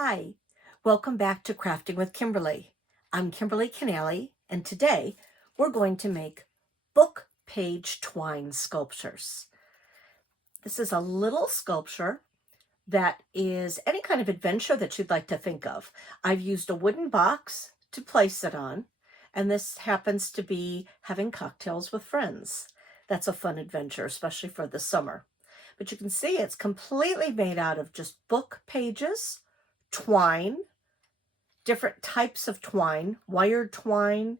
Hi, welcome back to Crafting with Kimberly. I'm Kimberly Canali, and today we're going to make book page twine sculptures. This is a little sculpture that is any kind of adventure that you'd like to think of. I've used a wooden box to place it on, and this happens to be having cocktails with friends. That's a fun adventure, especially for the summer. But you can see it's completely made out of just book pages, twine, different types of twine, wired twine,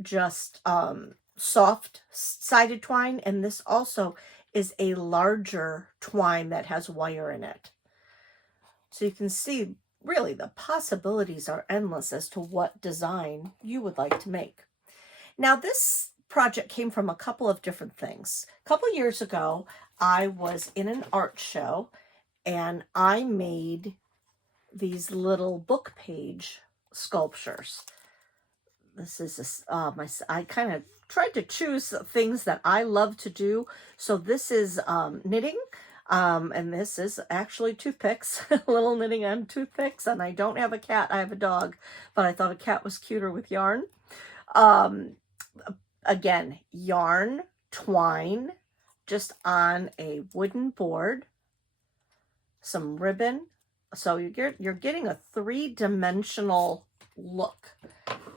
just soft-sided twine, and this also is a larger twine that has wire in it. So you can see really the possibilities are endless as to what design you would like to make. Now this project came from a couple of different things. A couple years ago, I was in an art show and I made these little book page sculptures. This is I kind of tried to choose things that I love to do. So this is knitting, and this is actually toothpicks, little knitting on toothpicks. And I don't have a cat, I have a dog, but I thought a cat was cuter with yarn. Again, yarn, twine, just on a wooden board, some ribbon. So you're getting a three-dimensional look.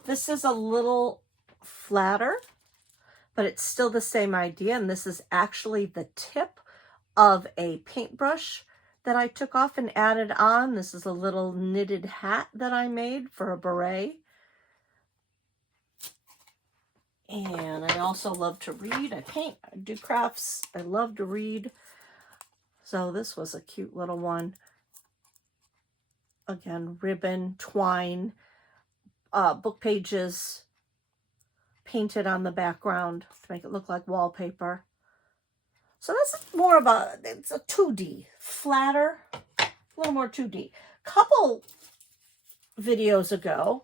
This is a little flatter, but it's still the same idea. And this is actually the tip of a paintbrush that I took off and added on. This is a little knitted hat that I made for a beret. And I also love to read. I paint, I do crafts. I love to read. So this was a cute little one. Again, ribbon, twine, book pages painted on the background to make it look like wallpaper. So that's more of it's a 2D, flatter, a little more 2D. Couple videos ago,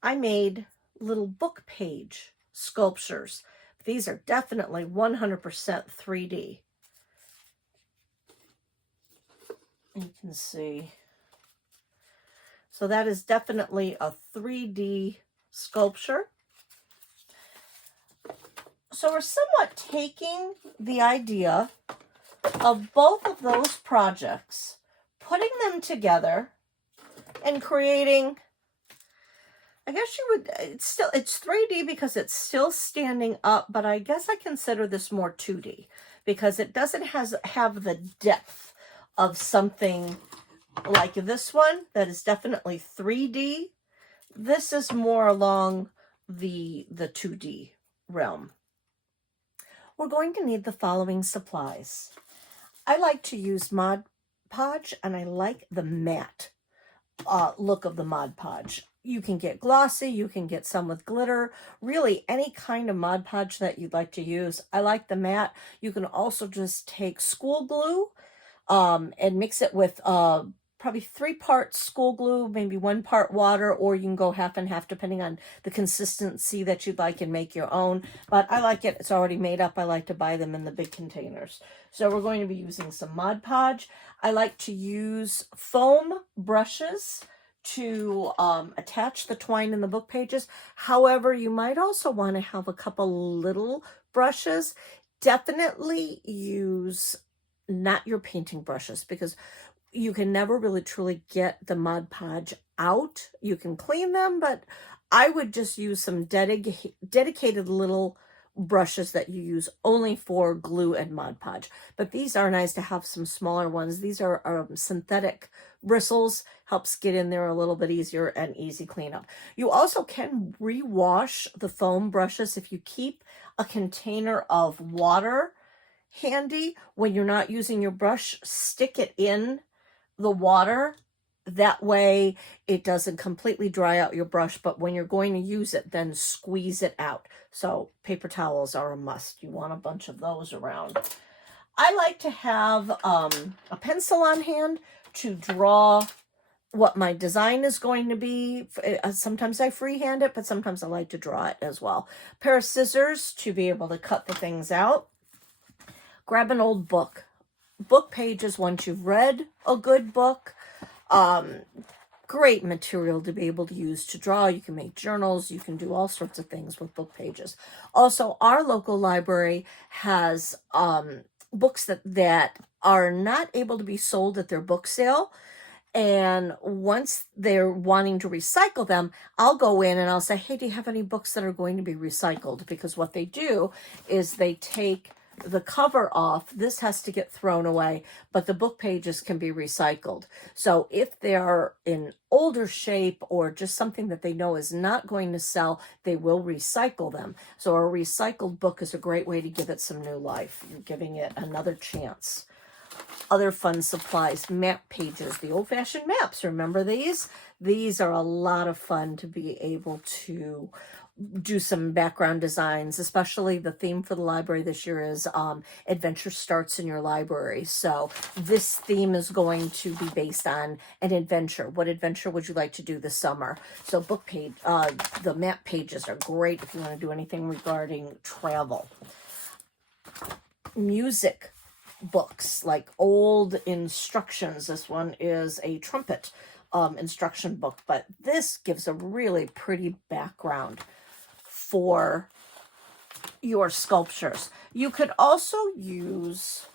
I made little book page sculptures. These are definitely 100% 3D. You can see. So that is definitely a 3D sculpture. So we're somewhat taking the idea of both of those projects, putting them together and creating, I guess you would, it's 3D because it's still standing up, but I guess I consider this more 2D because it doesn't have the depth of something like this one that is definitely 3D. This is more along the 2D realm. We're going to need the following supplies. I like to use Mod Podge, and I like the matte look of the Mod Podge. You can get glossy, you can get some with glitter, really any kind of Mod Podge that you'd like to use. I like the matte. You can also just take school glue and mix it with probably 3 parts school glue, maybe 1 part water, or you can go half and half depending on the consistency that you'd like and make your own. But I like it. It's already made up. I like to buy them in the big containers. So we're going to be using some Mod Podge. I like to use foam brushes to attach the twine in the book pages. However, you might also want to have a couple little brushes. Definitely use not your painting brushes because you can never really truly get the Mod Podge out. You can clean them, but I would just use some dedicated little brushes that you use only for glue and Mod Podge. But these are nice to have some smaller ones. These are synthetic bristles, helps get in there a little bit easier and easy cleanup. You also can rewash the foam brushes if you keep a container of water handy. When you're not using your brush, stick it in the water. That way it doesn't completely dry out your brush, but when you're going to use it, then squeeze it out. So paper towels are a must. You want a bunch of those around. I like to have a pencil on hand to draw what my design is going to be. Sometimes I freehand it, but sometimes I like to draw it as well. A pair of scissors to be able to cut the things out. Grab an old book. Book pages, once you've read a good book, Great material to be able to use to draw. You can make journals. You can do all sorts of things with book pages. Also, our local library has books that are not able to be sold at their book sale. And once they're wanting to recycle them, I'll go in and I'll say, hey, do you have any books that are going to be recycled? Because what they do is they take the cover off. This has to get thrown away, but the book pages can be recycled. So if they're in older shape or just something that they know is not going to sell, they will recycle them. So a recycled book is a great way to give it some new life. You're giving it another chance. Other fun supplies, map pages, the old-fashioned maps. Remember these? These are a lot of fun to be able to do some background designs, especially the theme for the library this year is adventure starts in your library. So this theme is going to be based on an adventure. What adventure would you like to do this summer? So book page, the map pages are great if you want to do anything regarding travel. Music books, like old instructions. This one is a trumpet instruction book, but this gives a really pretty background for your sculptures. You could also use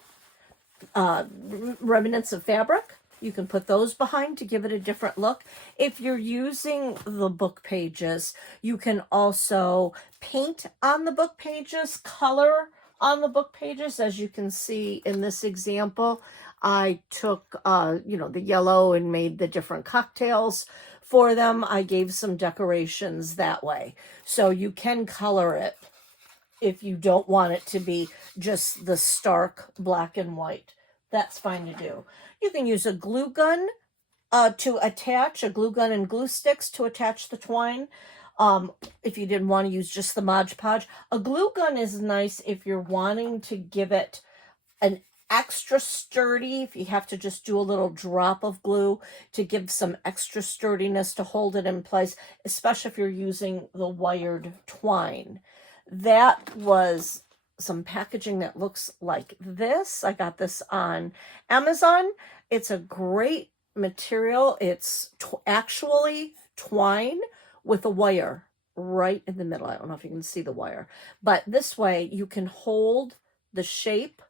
remnants of fabric. You can put those behind to give it a different look. If you're using the book pages, you can also paint on the book pages, color on the book pages. As you can see in this example, I took, the yellow and made the different cocktails for them. I gave some decorations that way. So you can color it if you don't want it to be just the stark black and white. That's fine to do. You can use a glue gun to attach, a glue gun and glue sticks to attach the twine. If you didn't want to use just the Mod Podge. A glue gun is nice if you're wanting to give it an extra sturdy, if you have to just do a little drop of glue to give some extra sturdiness to hold it in place, especially if you're using the wired twine. That was some packaging that looks like this. I got this on Amazon. It's a great material. It's actually twine with a wire right in the middle. I don't know if you can see the wire, but this way you can hold the shape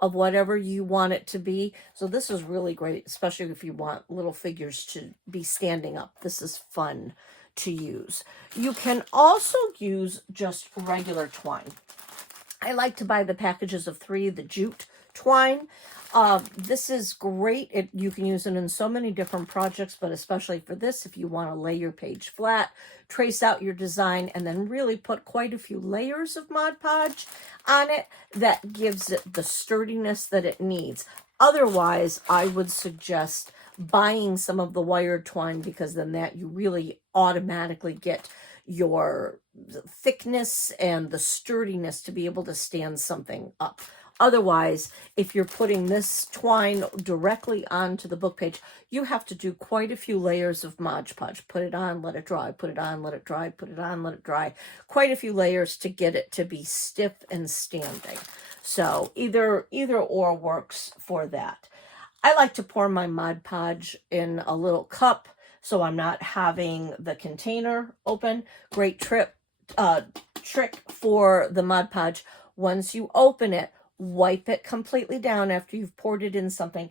of whatever you want it to be. So this is really great, especially if you want little figures to be standing up. This is fun to use. You can also use just regular twine. I like to buy the packages of 3, the Jute twine. This is great. You can use it in so many different projects, but especially for this, if you want to lay your page flat, trace out your design, and then really put quite a few layers of Mod Podge on it, that gives it the sturdiness that it needs. Otherwise, I would suggest buying some of the wired twine, because then that you really automatically get your thickness and the sturdiness to be able to stand something up. Otherwise, if you're putting this twine directly onto the book page, you have to do quite a few layers of Mod Podge. Put it on, let it dry, put it on, let it dry, put it on, let it dry. Quite a few layers to get it to be stiff and standing. So either or works for that. I like to pour my Mod Podge in a little cup, so I'm not having the container open. Great trick for the Mod Podge. Once you open it, wipe it completely down after you've poured it in something.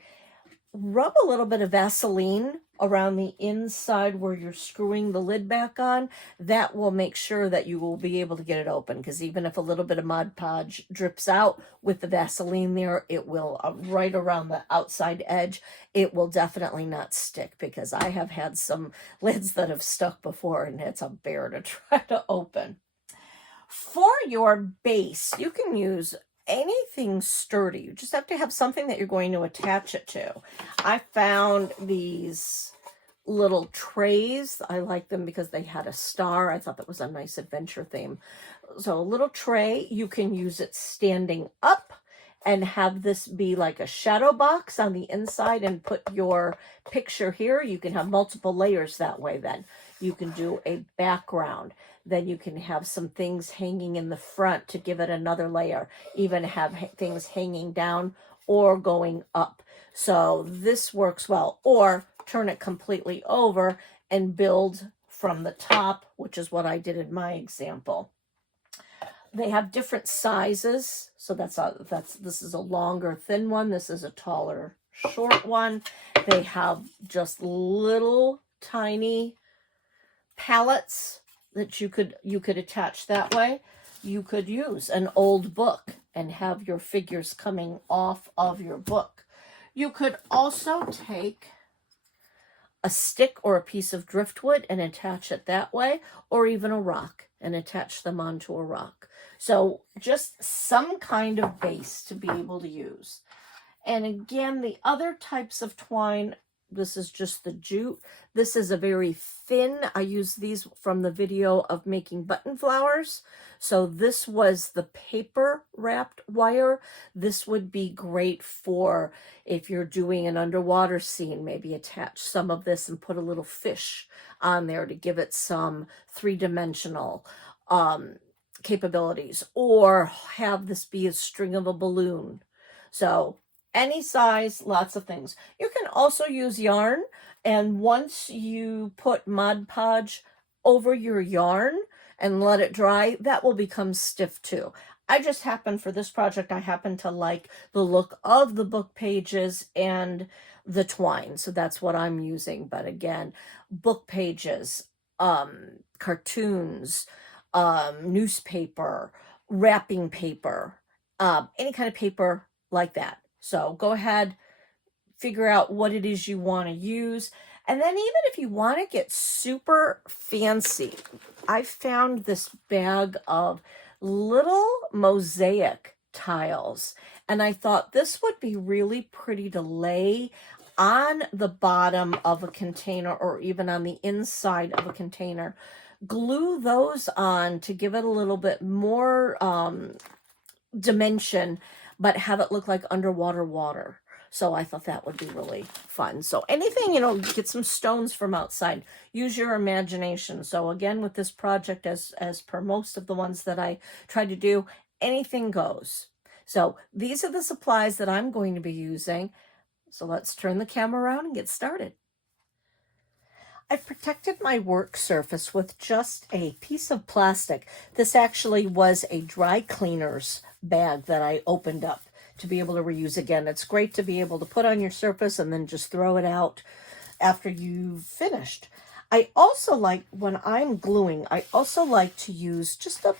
Rub a little bit of Vaseline around the inside where you're screwing the lid back on. That will make sure that you will be able to get it open, because even if a little bit of Mod Podge drips out with the Vaseline there, it will, right around the outside edge, it will definitely not stick, because I have had some lids that have stuck before and it's a bear to try to open. For your base, you can use anything sturdy. You just have to have something that you're going to attach it to. I found these little trays. I like them because they had a star. I thought that was a nice adventure theme. So a little tray, you can use it standing up and have this be like a shadow box on the inside and put your picture here. You can have multiple layers that way then. You can do a background. Then you can have some things hanging in the front to give it another layer. Even have things hanging down or going up. So this works well. Or turn it completely over and build from the top, which is what I did in my example. They have different sizes. So this is a longer, thin one. This is a taller, short one. They have just little tiny pallets that you could attach that way. You could use an old book and have your figures coming off of your book. You could also take a stick or a piece of driftwood and attach it that way, or even a rock and attach them onto a rock. So just some kind of base to be able to use. And again, the other types of twine, this is just the jute. This is a very thin, I use these from the video of making button flowers. So this was the paper wrapped wire. This would be great for if you're doing an underwater scene, maybe attach some of this and put a little fish on there to give it some three-dimensional capabilities, or have this be a string of a balloon. So any size, lots of things. You can also use yarn, and once you put Mod Podge over your yarn and let it dry, that will become stiff too. I just happen, for this project, I happen to like the look of the book pages and the twine, so that's what I'm using. But again, book pages, cartoons, newspaper, wrapping paper, any kind of paper like that. So go ahead, figure out what it is you want to use. And then even if you want to get super fancy, I found this bag of little mosaic tiles. And I thought this would be really pretty to lay on the bottom of a container, or even on the inside of a container. Glue those on to give it a little bit more dimension, but have it look like underwater water. So I thought that would be really fun. So anything, get some stones from outside. Use your imagination. So again, with this project, as per most of the ones that I try to do, anything goes. So these are the supplies that I'm going to be using. So let's turn the camera around and get started. I've protected my work surface with just a piece of plastic. This actually was a dry cleaner's bag that I opened up to be able to reuse again. It's great to be able to put on your surface and then just throw it out after you've finished. I also like, when I'm gluing, I also like to use just a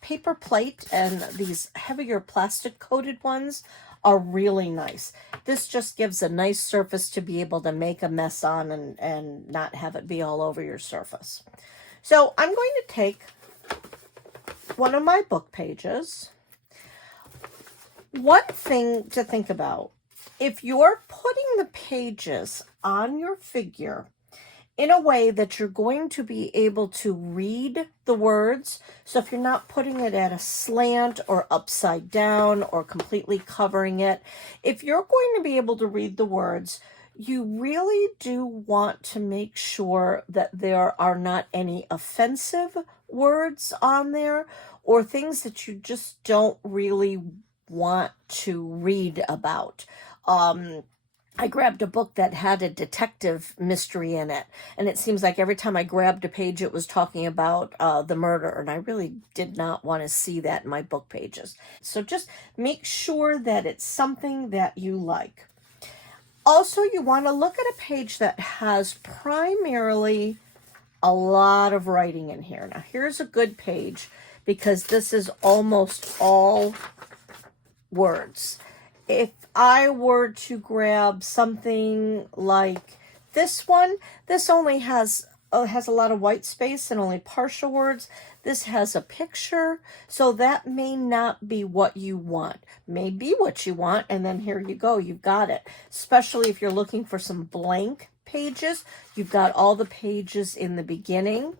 paper plate, and these heavier plastic coated ones are really nice. This just gives a nice surface to be able to make a mess on and not have it be all over your surface. So I'm going to take one of my book pages. One thing to think about, if you're putting the pages on your figure in a way that you're going to be able to read the words, so if you're not putting it at a slant or upside down or completely covering it, if you're going to be able to read the words, you really do want to make sure that there are not any offensive words on there, or things that you just don't really want to read about. I grabbed a book that had a detective mystery in it, and it seems like every time I grabbed a page, it was talking about the murder, and I really did not want to see that in my book pages. So just make sure that it's something that you like. Also, you want to look at a page that has primarily a lot of writing in here. Now, here's a good page, because this is almost all words. If I were to grab something like this one, this only has a lot of white space and only partial words. This has a picture, so that may not be what you want. May be what you want, and then here you go, you've got it. Especially if you're looking for some blank pages, you've got all the pages in the beginning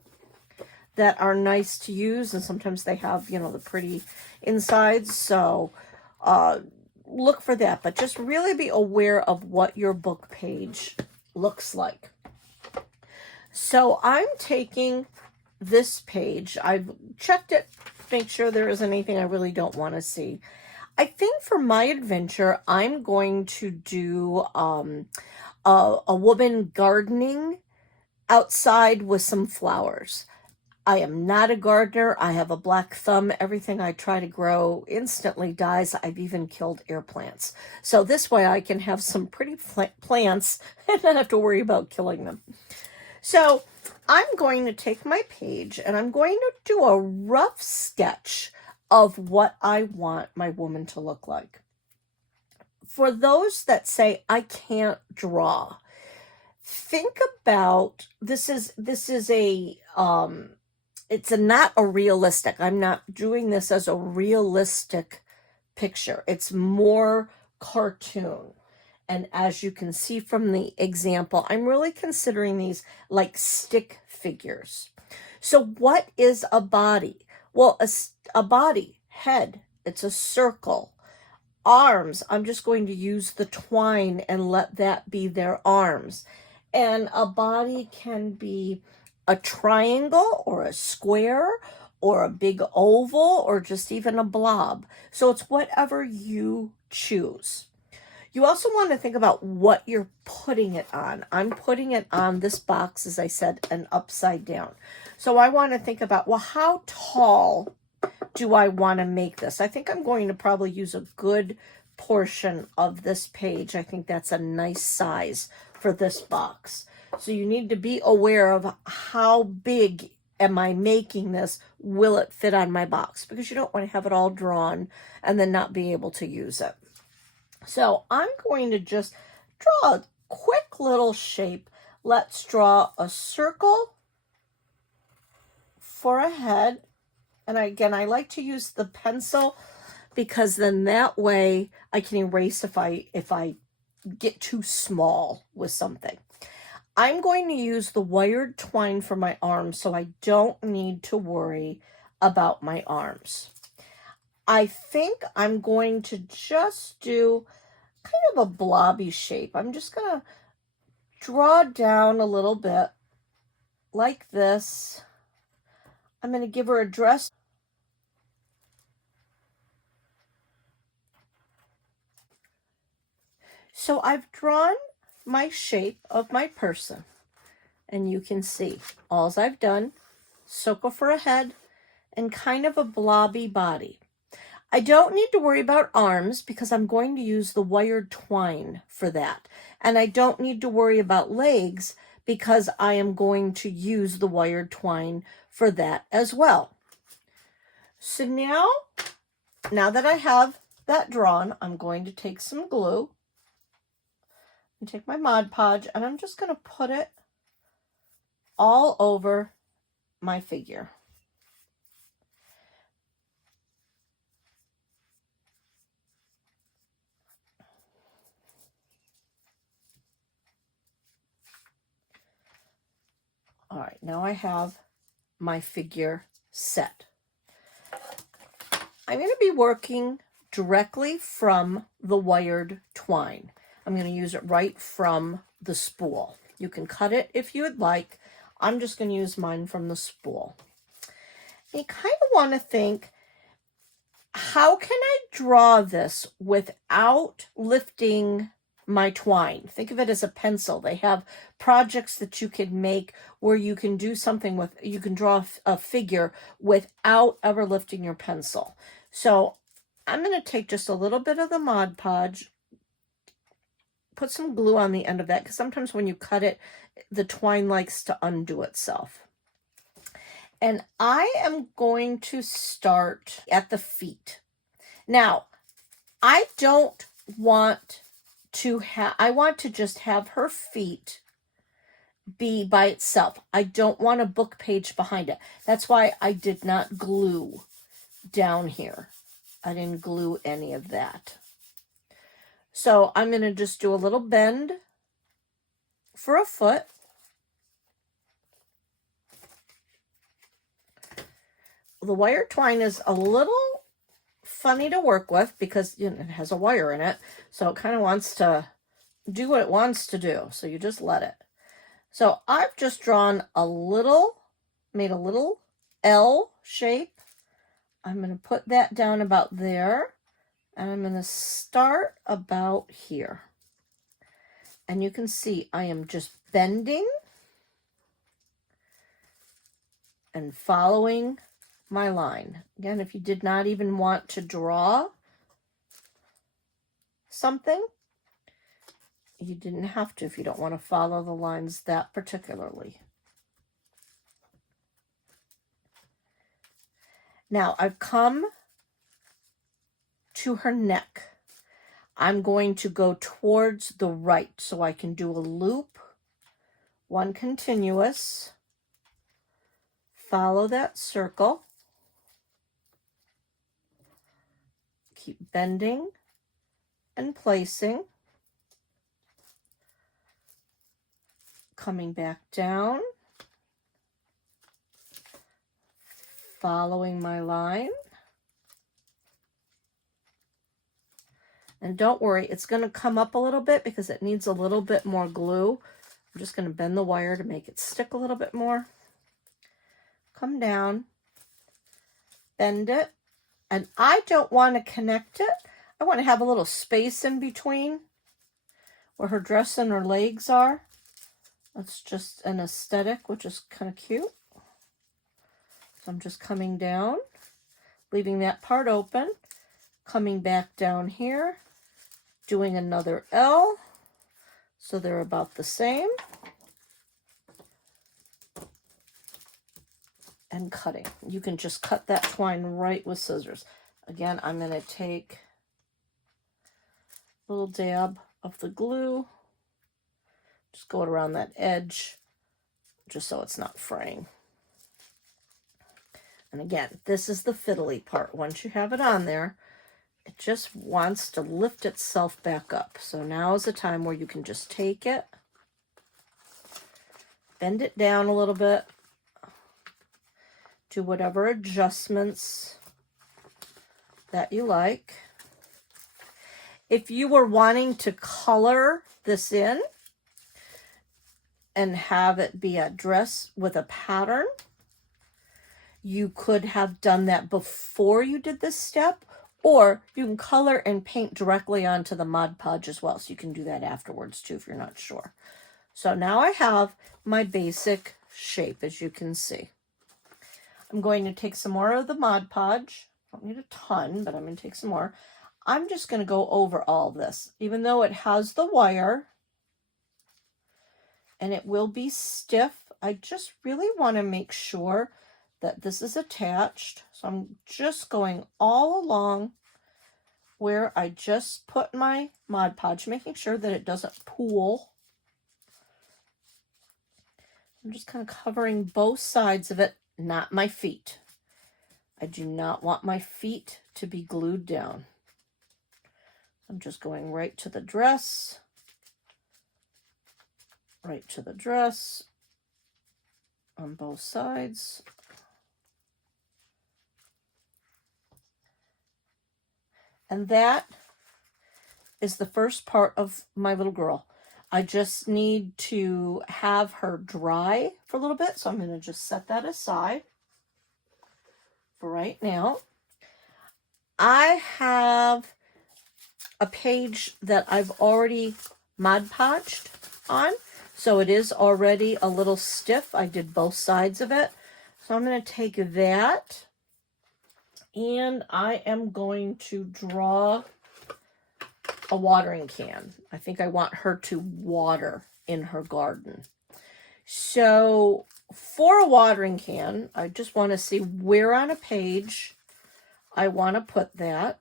that are nice to use, and sometimes they have, the pretty insides, so look for that, but just really be aware of what your book page looks like. So I'm taking this page. I've checked it, make sure there isn't anything I really don't want to see. I think for my adventure, I'm going to do a woman gardening outside with some flowers. I am not a gardener. I have a black thumb. Everything I try to grow instantly dies. I've even killed air plants. So this way I can have some pretty plants and not have to worry about killing them. So I'm going to take my page and I'm going to do a rough sketch of what I want my woman to look like. For those that say I can't draw, think about this is a it's not a realistic. I'm not doing this as a realistic picture. It's more cartoon. And as you can see from the example, I'm really considering these like stick figures. So what is a body? Well, a body, head, it's a circle. Arms, I'm just going to use the twine and let that be their arms. And a body can be a triangle or a square or a big oval or just even a blob. So it's whatever you choose. You also want to think about what you're putting it on. I'm putting it on this box, as I said, and upside down. So I want to think about, well, how tall do I want to make this? I think I'm going to probably use a good portion of this page. I think that's a nice size for this box. So you need to be aware of how big am I making this? Will it fit on my box? Because you don't want to have it all drawn and then not be able to use it. So I'm going to just draw a quick little shape. Let's draw a circle for a head. And again, I like to use the pencil because then that way I can erase if I get too small with something. I'm going to use the wired twine for my arms, so I don't need to worry about my arms. I think I'm going to just do kind of a blobby shape. I'm just going to draw down a little bit like this. I'm going to give her a dress. So I've drawn my shape of my person, and you can see all I've done, circle for a head and kind of a blobby body. I don't need to worry about arms because I'm going to use the wired twine for that. And I don't need to worry about legs because I am going to use the wired twine for that as well. So now that I have that drawn, I'm going to take some glue and take my Mod Podge and I'm just going to put it all over my figure. All right, now I have my figure set. I'm going to be working directly from the wired twine. I'm going to use it right from the spool. You can cut it if you would like. I'm just going to use mine from the spool. You kind of want to think, how can I draw this without lifting my twine? Think of it as a pencil. They have projects that you can make where you can do something with, you can draw a figure without ever lifting your pencil. So I'm going to take just a little bit of the Mod Podge, put some glue on the end of that, because sometimes when you cut it, the twine likes to undo itself. And I am going to start at the feet. Now, I don't want to have, I want to just have her feet be by itself. I don't want a book page behind it. That's why I did not glue down here. I didn't glue any of that. So I'm going to just do a little bend for a foot. The wire twine is a little funny to work with because it has a wire in it. So it kind of wants to do what it wants to do. So you just let it. So I've just drawn a little, made a little L shape. I'm going to put that down about there. And I'm going to start about here. And you can see I am just bending and following my line. Again, if you did not even want to draw something, you didn't have to if you don't want to follow the lines that particularly. Now I've come to her neck. I'm going to go towards the right so I can do a loop, one continuous, follow that circle, keep bending and placing, coming back down, following my line. And don't worry, it's going to come up a little bit because it needs a little bit more glue. I'm just going to bend the wire to make it stick a little bit more. Come down, bend it, and I don't want to connect it. I want to have a little space in between where her dress and her legs are. That's just an aesthetic, which is kind of cute. So I'm just coming down, leaving that part open, coming back down here, doing another L, so they're about the same, and cutting. You can just cut that twine right with scissors. Again, I'm going to take a little dab of the glue, just go it around that edge, just so it's not fraying. And again, this is the fiddly part. Once you have it on there, it just wants to lift itself back up. So now is the time where you can just take it, bend it down a little bit, do whatever adjustments that you like. If you were wanting to color this in and have it be a dress with a pattern, you could have done that before you did this step, or you can color and paint directly onto the Mod Podge as well. So you can do that afterwards too if you're not sure. So now I have my basic shape, as you can see. I'm going to take some more of the Mod Podge. I don't need a ton, but I'm going to take some more. I'm just going to go over all this. Even though it has the wire and it will be stiff, I just really want to make sure that this is attached. So I'm just going all along where I just put my Mod Podge, making sure that it doesn't pool. I'm just kind of covering both sides of it, not my feet. I do not want my feet to be glued down. I'm just going right to the dress, right to the dress on both sides. And that is the first part of my little girl. I just need to have her dry for a little bit, so I'm going to just set that aside for right now. I have a page that I've already Mod Podged on, so it is already a little stiff. I did both sides of it. So I'm going to take that, and I am going to draw a watering can. I think I want her to water in her garden. So for a watering can, I just want to see where on a page I want to put that.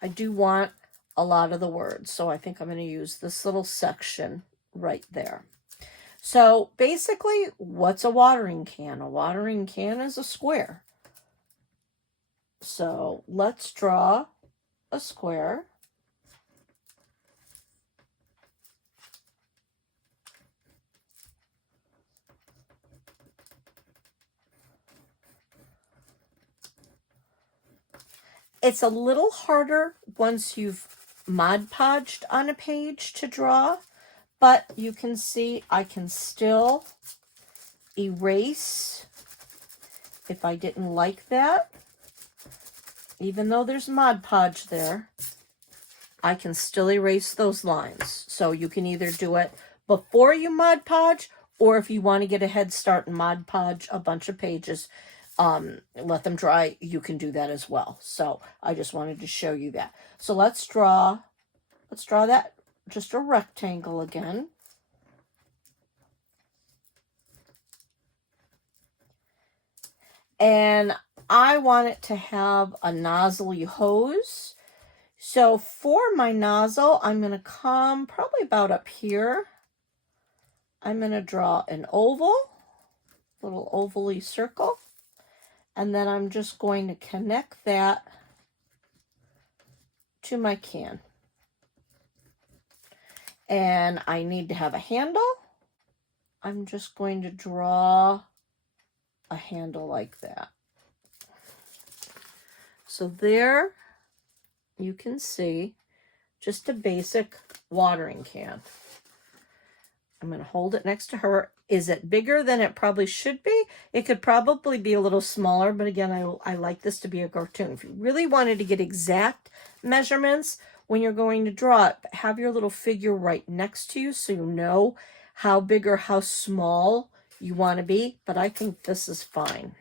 I do want a lot of the words, so I think I'm going to use this little section right there. So basically, what's a watering can? A watering can is a square. So let's draw a square. It's a little harder once you've Mod Podged on a page to draw, but you can see I can still erase if I didn't like that. even though there's Mod Podge there, I can still erase those lines. So you can either do it before you Mod Podge, or if you want to get a head start and Mod Podge a bunch of pages, let them dry, you can do that as well. So I just wanted to show you that. So let's draw that, just a rectangle again. And I want it to have a nozzly hose. So for my nozzle, I'm going to come probably about up here. I'm going to draw an oval, little oval-y circle. And then I'm just going to connect that to my can. And I need to have a handle. I'm just going to draw a handle like that. So there you can see just a basic watering can. I'm going to hold it next to her. Is it bigger than it probably should be? It could probably be a little smaller, but again, I like this to be a cartoon. If you really wanted to get exact measurements when you're going to draw it, have your little figure right next to you so you know how big or how small you want to be, but I think this is fine.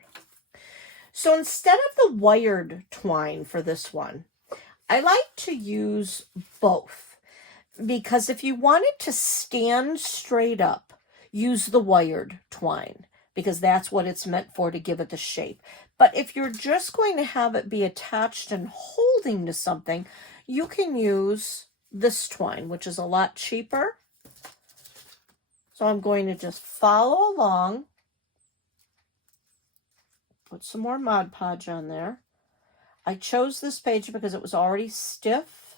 So instead of the wired twine for this one, I like to use both, because if you want it to stand straight up, use the wired twine, because that's what it's meant for, to give it the shape. But if you're just going to have it be attached and holding to something, you can use this twine, which is a lot cheaper. So I'm going to just follow along, put some more Mod Podge on there. I chose this page because it was already stiff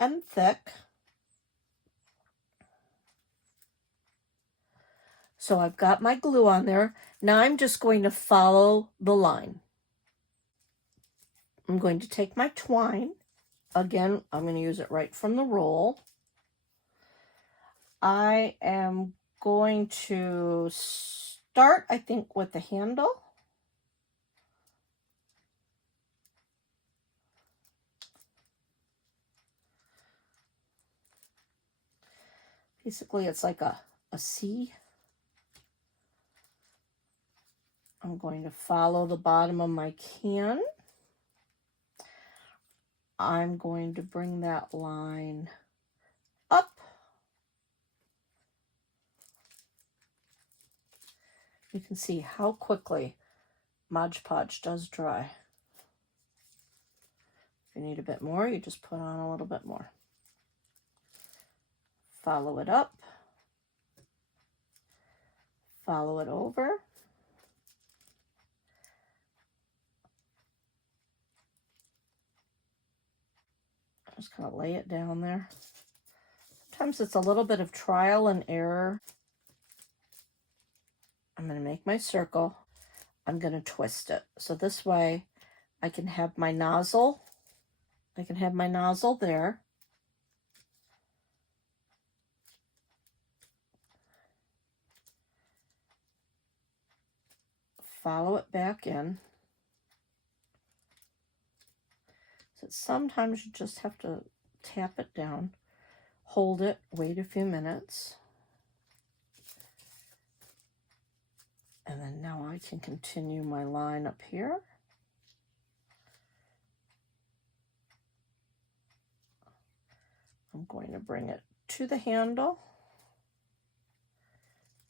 and thick. So I've got my glue on there. Now I'm just going to follow the line. I'm going to take my twine. Again, I'm going to use it right from the roll. I am going to start, I think, with the handle. Basically, it's like a C. I'm going to follow the bottom of my can. I'm going to bring that line up. You can see how quickly Mod Podge does dry. If you need a bit more, you just put on a little bit more. Follow it up. Follow it over. Just kind of lay it down there. Sometimes it's a little bit of trial and error. I'm going to make my circle. I'm going to twist it. So this way I can have my nozzle. I can have my nozzle there. Follow it back in. So sometimes you just have to tap it down, hold it, wait a few minutes. And then now I can continue my line up here. I'm going to bring it to the handle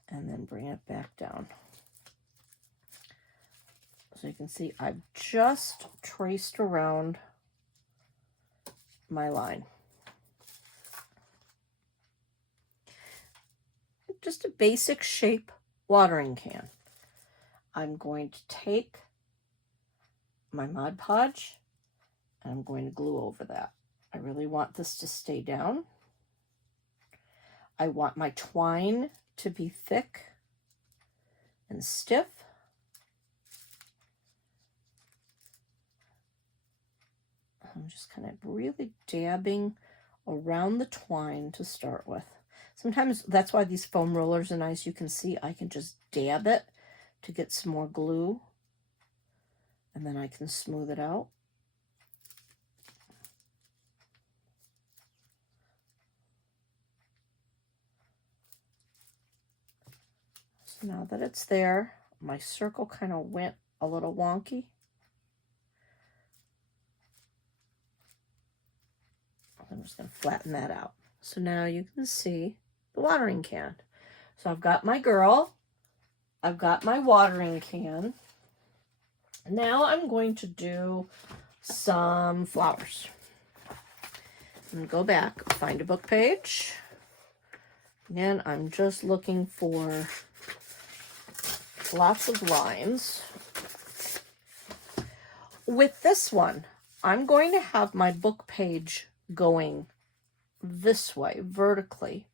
and then bring it back down. So you can see I've just traced around my line. Just a basic shape watering can. I'm going to take my Mod Podge and I'm going to glue over that. I really want this to stay down. I want my twine to be thick and stiff. I'm just kind of really dabbing around the twine to start with. Sometimes that's why these foam rollers are nice. You can see I can just dab it to get some more glue, and then I can smooth it out. So now that it's there, my circle kind of went a little wonky. I'm just going to flatten that out. So now you can see the watering can. So I've got my girl. I've got my watering can. Now I'm going to do some flowers. I'm going to go back, find a book page. Again, I'm just looking for lots of lines. With this one, I'm going to have my book page going this way, vertically.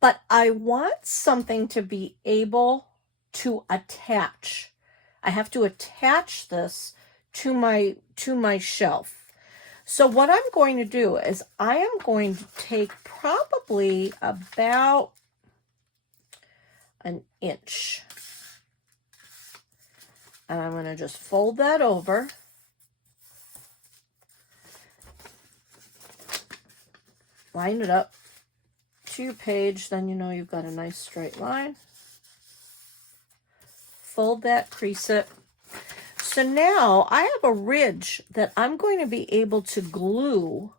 But I want something to be able to attach. I have to attach this to my shelf. So what I'm going to do is I am going to take probably about an inch. And I'm going to just fold that over. Line it up to your page, then you know you've got a nice straight line. Fold that, crease it. So now I have a ridge that I'm going to be able to glue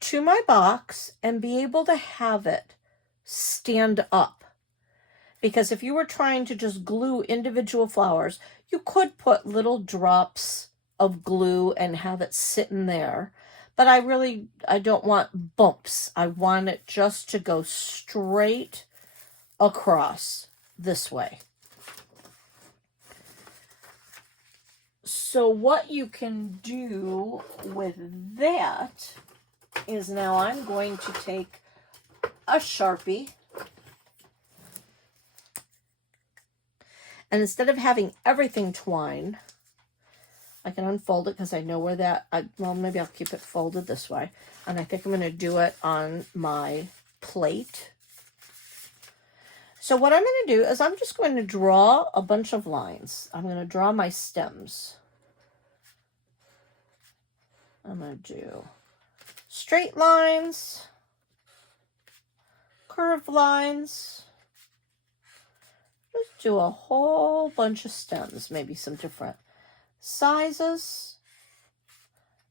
to my box and be able to have it stand up. Because if you were trying to just glue individual flowers, you could put little drops of glue and have it sitting there. But I don't want bumps. I want it just to go straight across this way. So what you can do with that is now I'm going to take a Sharpie. And instead of having everything twine, I can unfold it because I know where that, well, maybe I'll keep it folded this way. And I think I'm going to do it on my plate. So what I'm going to do is I'm just going to draw a bunch of lines. I'm going to draw my stems. I'm going to do straight lines, curved lines. Just do a whole bunch of stems, maybe some different sizes.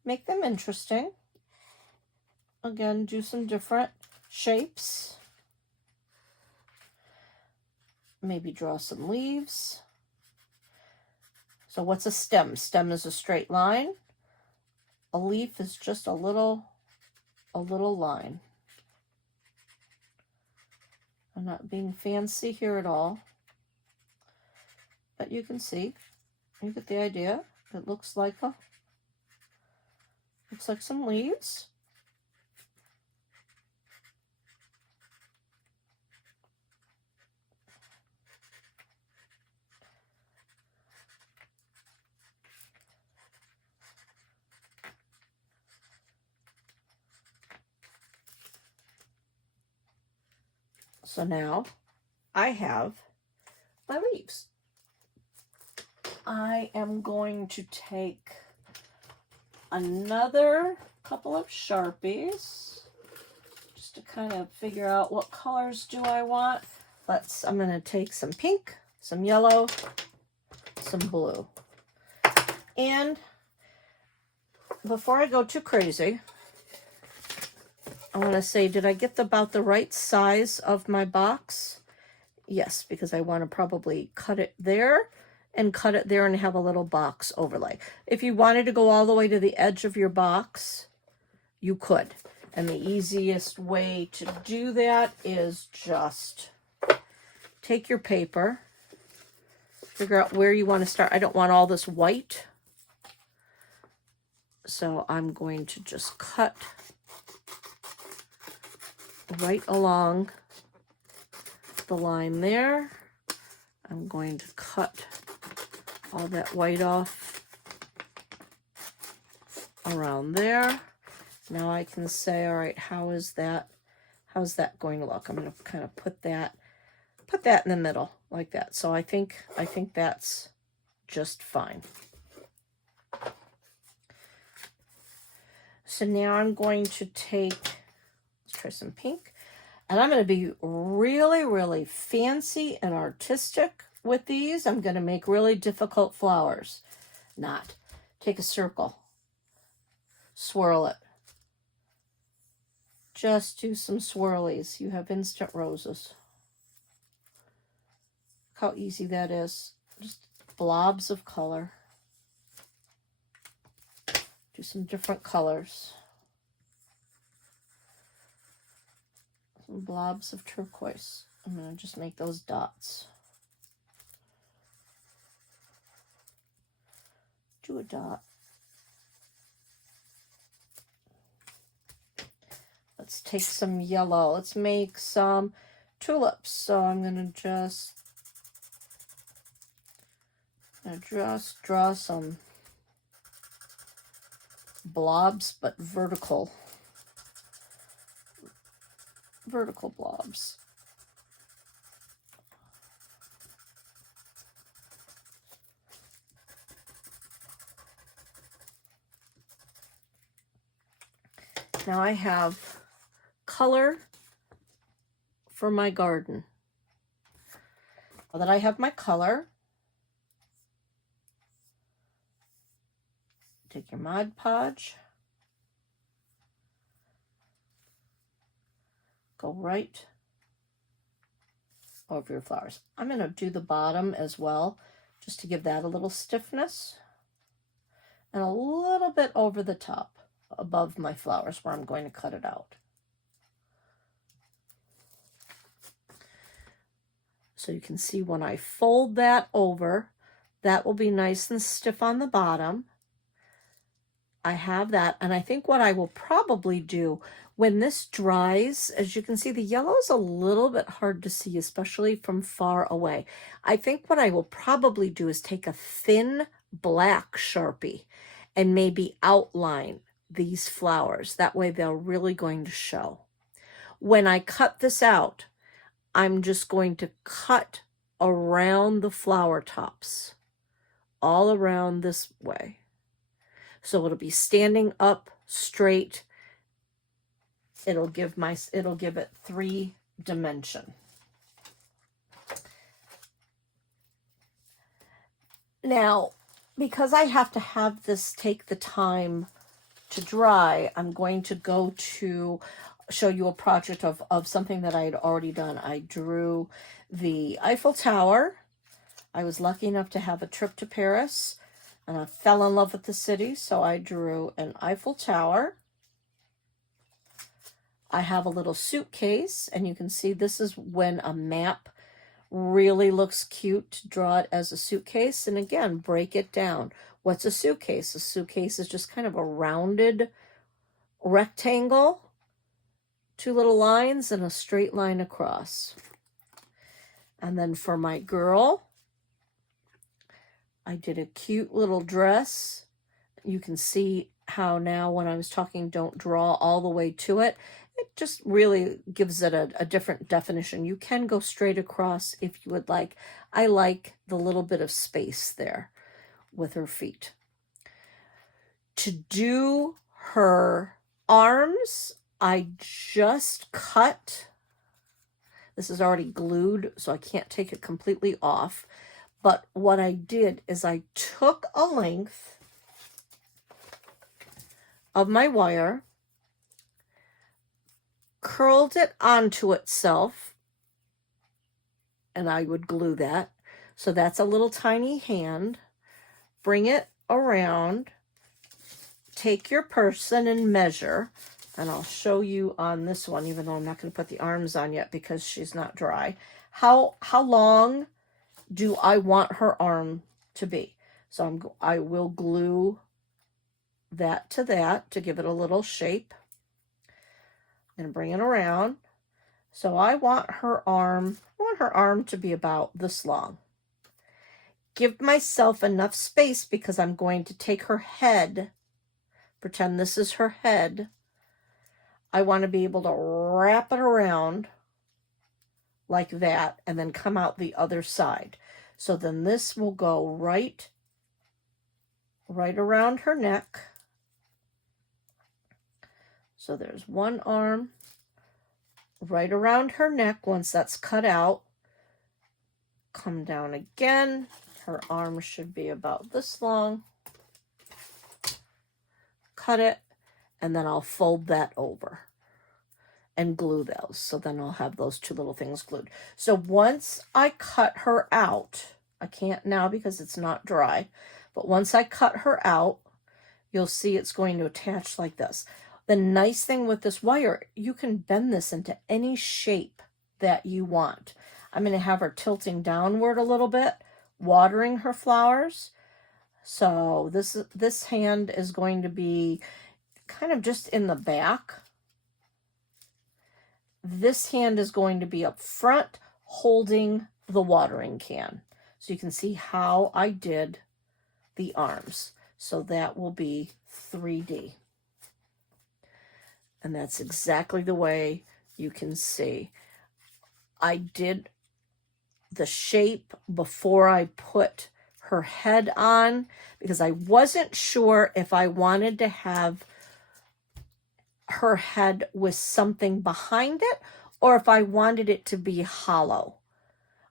Make them interesting. Again, do some different shapes. Maybe draw some leaves. So what's a stem? Stem is a straight line. A leaf is just a little line. I'm not being fancy here at all. But you can see, you get the idea. It looks like some leaves. So now I have my leaves. I am going to take another couple of Sharpies just to kind of figure out what colors do I want. I'm going to take some pink, some yellow, some blue. And before I go too crazy, I want to say, did I get about the right size of my box? Yes, because I want to probably cut it there and cut it there and have a little box overlay. If you wanted to go all the way to the edge of your box, you could. And the easiest way to do that is just take your paper, figure out where you want to start. I don't want all this white. So I'm going to just cut right along the line there. I'm going to cut all that white off around there. Now I can say, all right, how's that going to look? I'm going to kind of put that in the middle like that. So I think that's just fine. So now I'm going to take, let's try some pink. And I'm going to be really, really fancy and artistic with these. I'm going to make really difficult flowers. Not. Take a circle. Swirl it. Just do some swirlies. You have instant roses. Look how easy that is. Just blobs of color. Do some different colors. Some blobs of turquoise. I'm going to just make those dots. Do a dot. Let's take some yellow. Let's make some tulips. So I'm going to just draw some blobs, but vertical blobs. Now I have color for my garden. Now that I have my color, take your Mod Podge, go right over your flowers. I'm going to do the bottom as well, just to give that a little stiffness, and a little bit over the top above my flowers where I'm going to cut it out. So you can see when I fold that over, that will be nice and stiff on the bottom. I have that, and I think what I will probably do when this dries, as you can see, the yellow is a little bit hard to see, especially from far away. I think what I will probably do is take a thin black Sharpie and maybe outline these flowers. That way they're really going to show. When I cut this out, I'm just going to cut around the flower tops, all around this way. So it'll be standing up straight. It'll give it 3 dimension. Now, because I have to have this take the time to dry, I'm going to go to show you a project of something that I had already done. I drew the Eiffel Tower. I was lucky enough to have a trip to Paris, and I fell in love with the city, so I drew an Eiffel Tower. I have a little suitcase, and you can see this is when a map really looks cute to draw it as a suitcase. And again, break it down. What's a suitcase? A suitcase is just kind of a rounded rectangle, 2 little lines and a straight line across. And then for my girl, I did a cute little dress. You can see how now when I was talking, don't draw all the way to it. It just really gives it a different definition. You can go straight across if you would like. I like the little bit of space there with her feet. To do her arms, I just cut. This is already glued, so I can't take it completely off. But what I did is I took a length of my wire, curled it onto itself, and I would glue that. So that's a little tiny hand. Bring it around, take your person and measure, and I'll show you on this one, even though I'm not going to put the arms on yet because she's not dry, how long do I want her arm to be. So I will glue that to give it a little shape. I'm going to bring it around. So I want her arm to be about this long. Give myself enough space because I'm going to take her head, pretend this is her head. I want to be able to wrap it around like that and then come out the other side. So then this will go right around her neck. So there's one arm, right around her neck. Once that's cut out, come down again. Her arm should be about this long. Cut it, and then I'll fold that over and glue those. So then I'll have those two little things glued. So once I cut her out, I can't now because it's not dry, but once I cut her out, you'll see it's going to attach like this. The nice thing with this wire, you can bend this into any shape that you want. I'm going to have her tilting downward a little bit, watering her flowers. So this hand is going to be kind of just in the back. This hand is going to be up front holding the watering can. So you can see how I did the arms. So that will be 3D. And that's exactly the way you can see. I did the shape before I put her head on because I wasn't sure if I wanted to have her head with something behind it or if I wanted it to be hollow.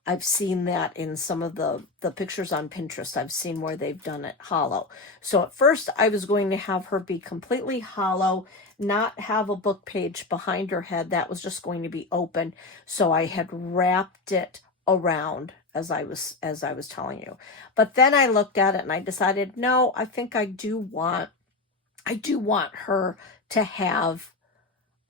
I've seen that in some of the pictures on Pinterest. I've seen where they've done it hollow. So at first I was going to have her be completely hollow, not have a book page behind her head. That was just going to be open. So I had wrapped it around as I was telling you. But then I looked at it and I decided, no, I think I do want her to have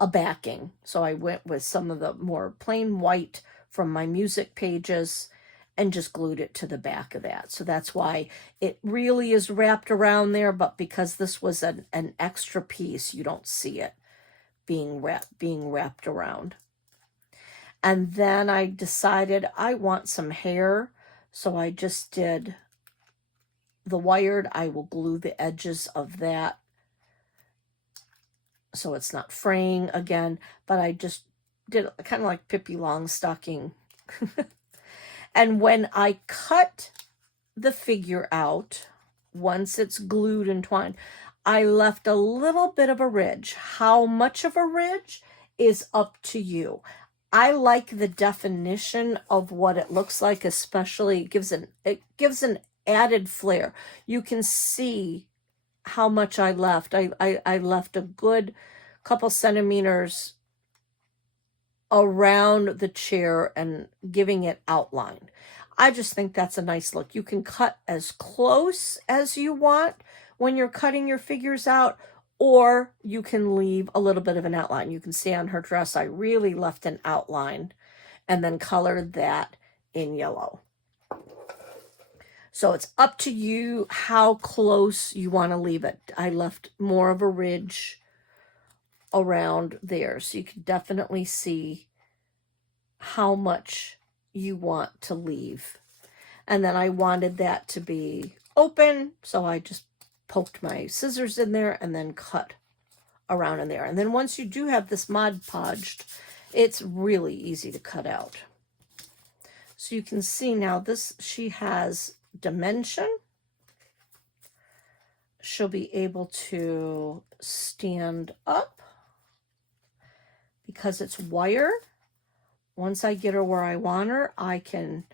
a backing. So I went with some of the more plain white from my music pages and just glued it to the back of that. So that's why it really is wrapped around there, but because this was an extra piece, you don't see it being wrapped around. And then I decided I want some hair, so I just did the wired. I will glue the edges of that so it's not fraying again, but I just did kind of like Pippi Longstocking. And when I cut the figure out, once it's glued and twined, I left a little bit of a ridge. How much of a ridge is up to you. I like the definition of what it looks like, especially it gives an added flair. You can see how much I left. I left a good couple centimeters around the chair and giving it outline. I just think that's a nice look. You can cut as close as you want when you're cutting your figures out, or you can leave a little bit of an outline. You can see on her dress, I really left an outline and then colored that in yellow. So it's up to you how close you want to leave it. I left more of a ridge around there, so you can definitely see how much you want to leave. And then I wanted that to be open, so I just poked my scissors in there and then cut around in there. And then once you do have this Mod Podged, it's really easy to cut out. So you can see now she has dimension. She'll be able to stand up because it's wire. Once I get her where I want her, I can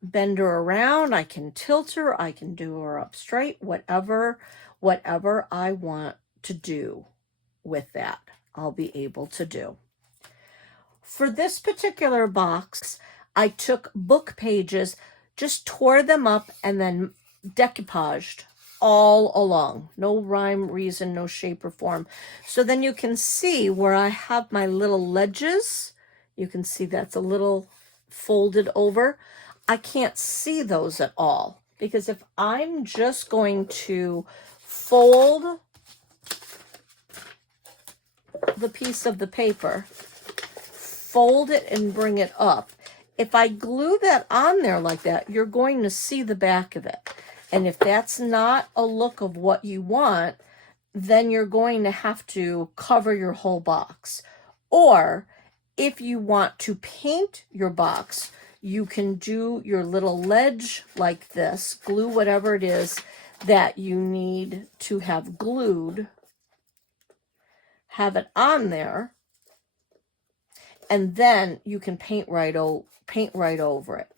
bend her around, I can tilt her, I can do her up straight, whatever I want to do with that, I'll be able to do. For this particular box, I took book pages, just tore them up and then decoupaged all along. No rhyme, reason, no shape or form. So then you can see where I have my little ledges. You can see that's a little folded over. I can't see those at all because if I'm just going to fold the piece of the paper, fold it and bring it up, if I glue that on there like that, you're going to see the back of it. And if that's not a look of what you want, then you're going to have to cover your whole box. Or if you want to paint your box, you can do your little ledge like this, glue whatever it is that you need to have glued, have it on there, and then you can paint right over it.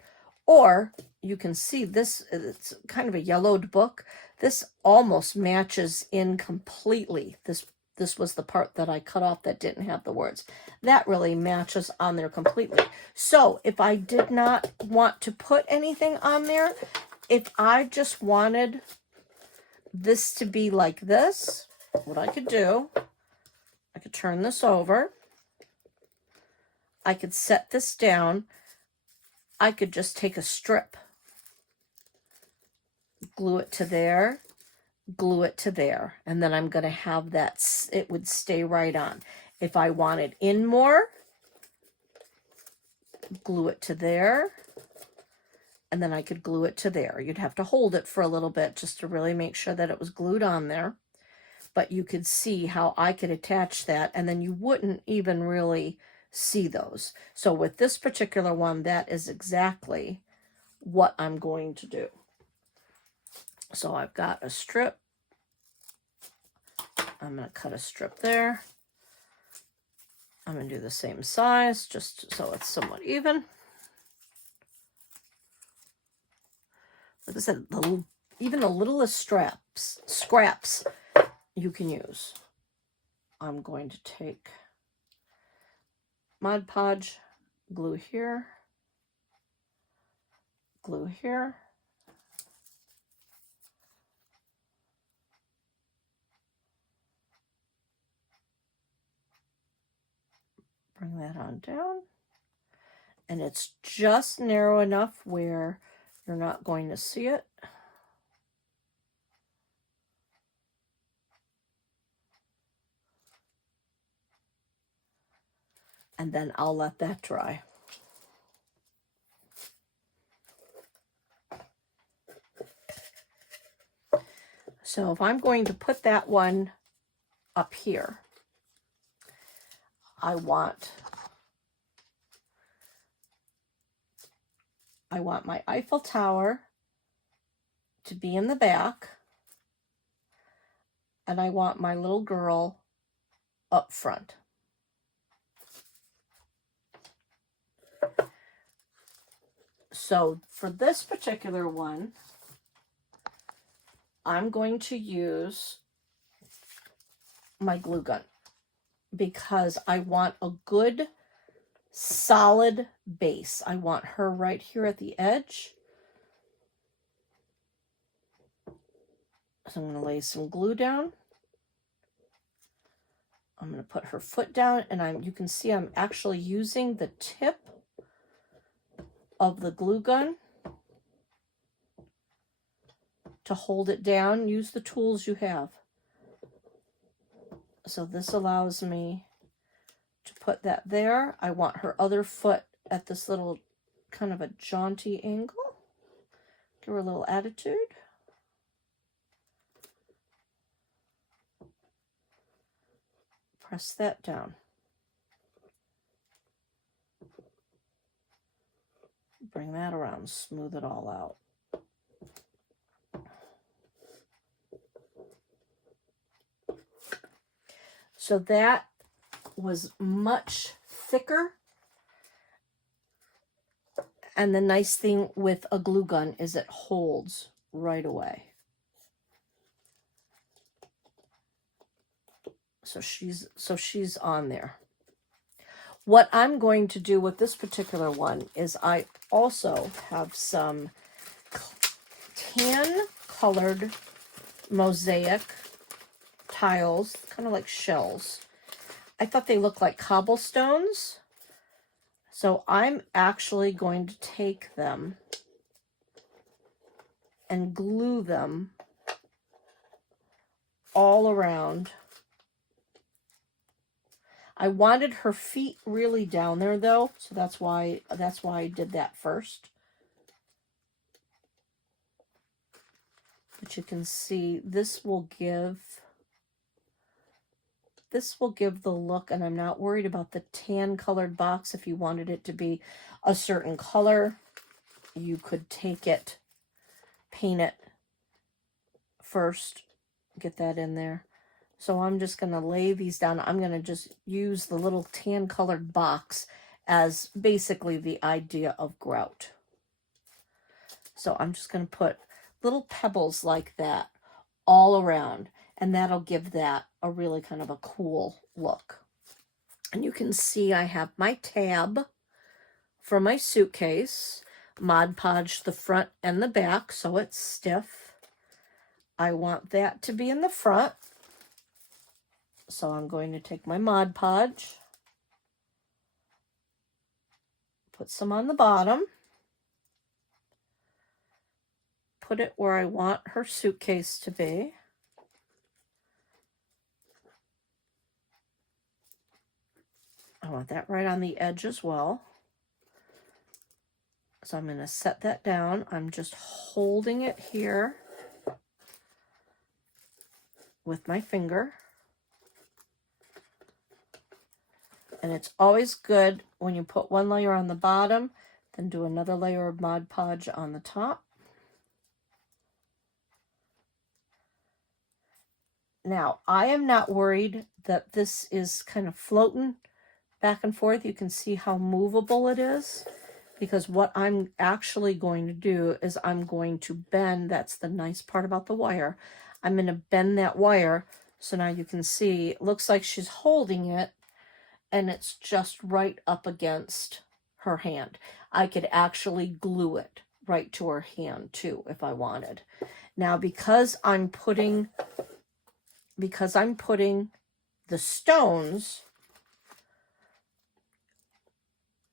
Or you can see this, it's kind of a yellowed book. This almost matches in completely. This was the part that I cut off that didn't have the words. That really matches on there completely. So if I did not want to put anything on there, if I just wanted this to be like this, what I could do, I could turn this over. I could set this down. I could just take a strip, glue it to there, glue it to there, and then I'm going to have that, it would stay right on. If I wanted in more, glue it to there, and then I could glue it to there. You'd have to hold it for a little bit just to really make sure that it was glued on there. But you could see how I could attach that, and then you wouldn't even really see those. So with this particular one, that is exactly what I'm going to do. So I've got a strip. I'm going to cut a strip there. I'm going to do the same size just so it's somewhat even. Like I said, even the littlest scraps you can use. I'm going to take Mod Podge, glue here, glue here. Bring that on down. And it's just narrow enough where you're not going to see it. And then I'll let that dry. So if I'm going to put that one up here, I want my Eiffel Tower to be in the back, and I want my little girl up front. So for this particular one, I'm going to use my glue gun because I want a good solid base. I want her right here at the edge. So I'm going to lay some glue down. I'm going to put her foot down, and you can see I'm actually using the tip of the glue gun to hold it down. Use the tools you have. So this allows me to put that there. I want her other foot at this little kind of a jaunty angle. Give her a little attitude. Press that down. Bring that around, smooth it all out. So that was much thicker. And the nice thing with a glue gun is it holds right away. So she's on there. What I'm going to do with this particular one is I also have some tan colored mosaic tiles, kind of like shells. I thought they looked like cobblestones. So I'm actually going to take them and glue them all around. I wanted her feet really down there though, so that's why I did that first. But you can see this will give the look, and I'm not worried about the tan colored box. If you wanted it to be a certain color, you could take it, paint it first, get that in there. So I'm just going to lay these down. I'm going to just use the little tan colored box as basically the idea of grout. So I'm just going to put little pebbles like that all around, and that'll give that a really kind of a cool look. And you can see I have my tab for my suitcase, Mod Podge the front and the back so it's stiff. I want that to be in the front, so I'm going to take my Mod Podge, put some on the bottom, put it where I want her suitcase to be. I want that right on the edge as well. So I'm going to set that down. I'm just holding it here with my finger. And it's always good when you put one layer on the bottom, then do another layer of Mod Podge on the top. Now, I am not worried that this is kind of floating back and forth. You can see how movable it is, because what I'm actually going to do is I'm going to bend. That's the nice part about the wire. I'm going to bend that wire, so now you can see it looks like she's holding it, and it's just right up against her hand. I could actually glue it right to her hand too if I wanted. Now, because I'm putting the stones,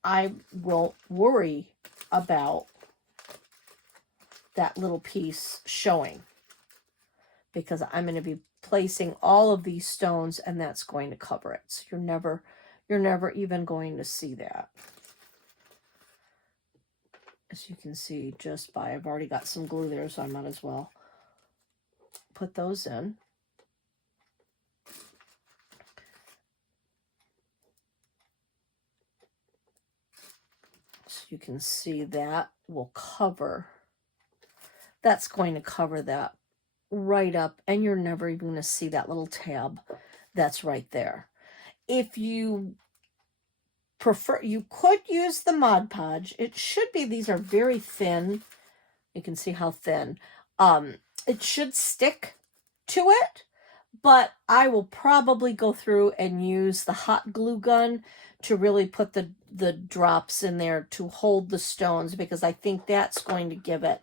I won't worry about that little piece showing, because I'm going to be placing all of these stones, and that's going to cover it. So you're never even going to see that. As you can see, just by, I've already got some glue there, so I might as well put those in. So you can see that will cover, that's going to cover that right up, and you're never even going to see that little tab that's right there. If you prefer, you could use the Mod Podge. It should be, these are very thin. You can see how thin. It should stick to it, but I will probably go through and use the hot glue gun to really put the drops in there to hold the stones, because I think that's going to give it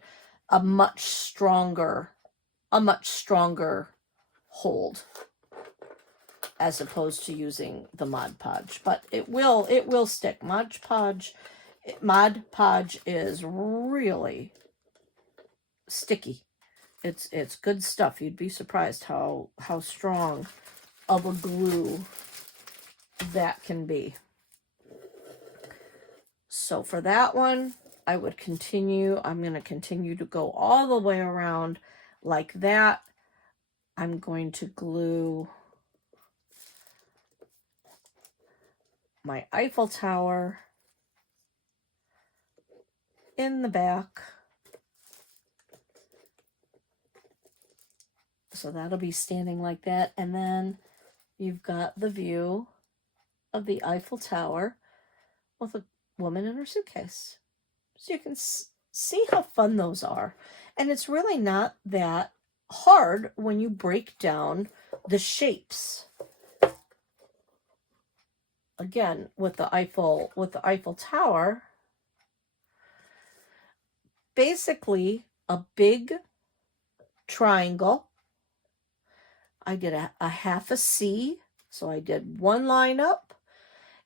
a much stronger hold as opposed to using the Mod Podge. But it will stick. Mod Podge is really sticky. It's good stuff. You'd be surprised how strong of a glue that can be. So for that one, I would continue. I'm going to continue to go all the way around like that. I'm going to glue my Eiffel Tower in the back. So that'll be standing like that. And then you've got the view of the Eiffel Tower with a woman in her suitcase. So you can see how fun those are. And it's really not that hard when you break down the shapes. Again, with the Eiffel Tower, basically a big triangle. I did a half a C, so I did one line up.